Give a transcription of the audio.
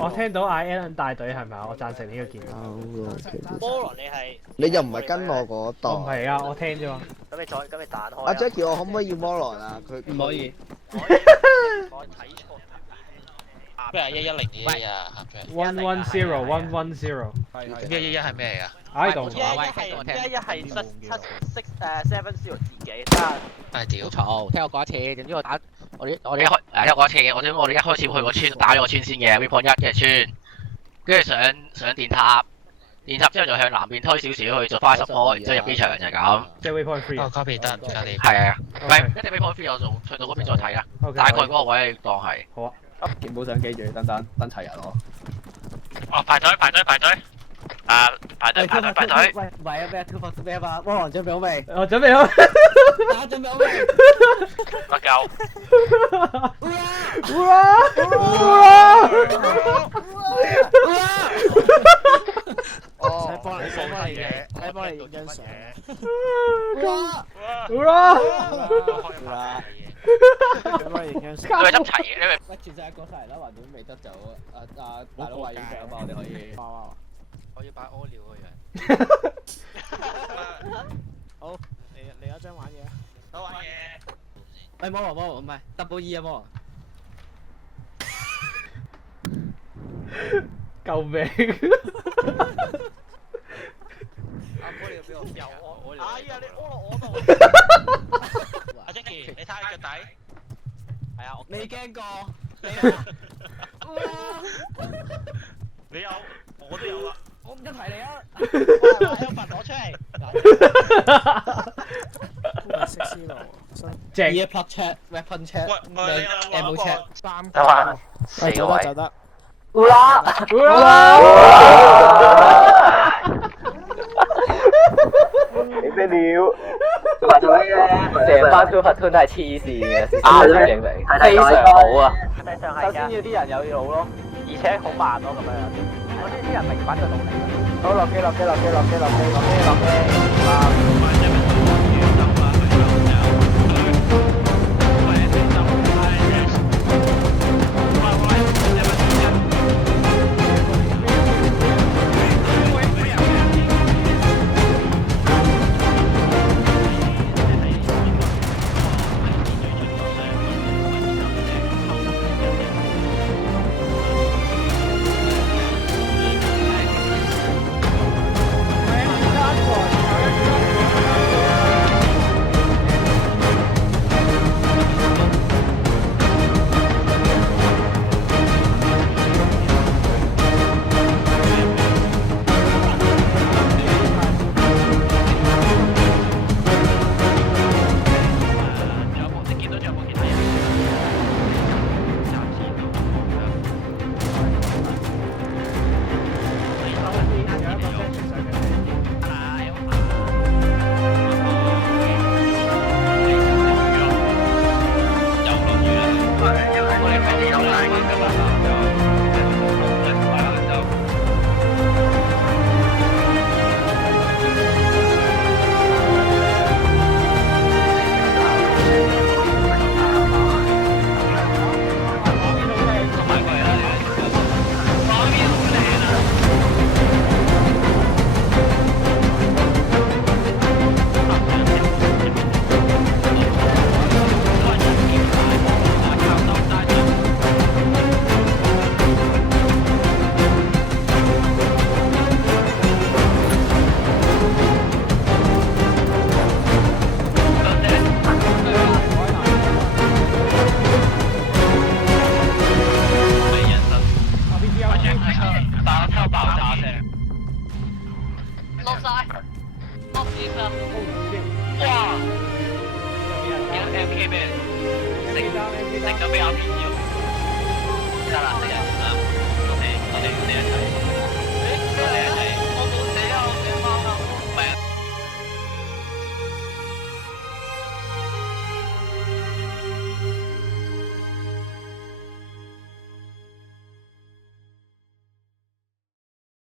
我聽到嗌 Allen 帶隊係咪啊？我贊成呢個建議。菠蘿你係你又唔係跟我嗰我唔度。係啊，我聽啫嘛。咁你彈開。阿 Jackie，我可唔可以要摩羅啊？佢唔可以。我睇錯。咩啊？110啊110 111係咩嚟㗎 I don't 一 know。係7 0自己，真係。唉屌！嘈，聽我講一次。總之我哋我哋一次，我哋一開始去個村打咗個村先嘅 Waypoint 1嘅村，跟住上電塔，電塔之後就向南邊推少少去做花十坡，然之後入機場就係咁。即係 Waypoint 3。哦，copy 得唔該你。係啊，唔係一定 Waypoint 3我仲去到嗰邊再睇啦。大概嗰個位當係。好啊。健保相記住，等齊人我。哦，排隊。排隊。喂，唔係啊咩？2 for 咩啊嘛？汪王準備好未？我準備好。大家準備好未？不夠。使幫你嘅，使幫你影張相。佢係執齊嘅，喂，全世界過晒嚟啦，橫掂未得就大佬話影相啊嘛，我哋可以。我要擺屙尿個樣。好，嚟一張玩嘢。好玩嘢。喂，魔王唔係 double E 啊魔王。救命！阿哥你要俾我又屙。哎呀，你屙落我度。阿 Jackie，你睇下腳底。係啊，未驚過。你有，我都有啦。我唔一提你啊！把香粉攞出嚟。識思路。正。Ear plug check, weapon check, 喂 ammo check。三得啦，走得。你咩料？成班 super tune 都係黐線嘅，證明非常好啊！實際上係首先要啲人有腦咯，而且好慢咯咁樣。我呢啲人明白個道理。好，落機。得啦，4人啦，我哋一齊。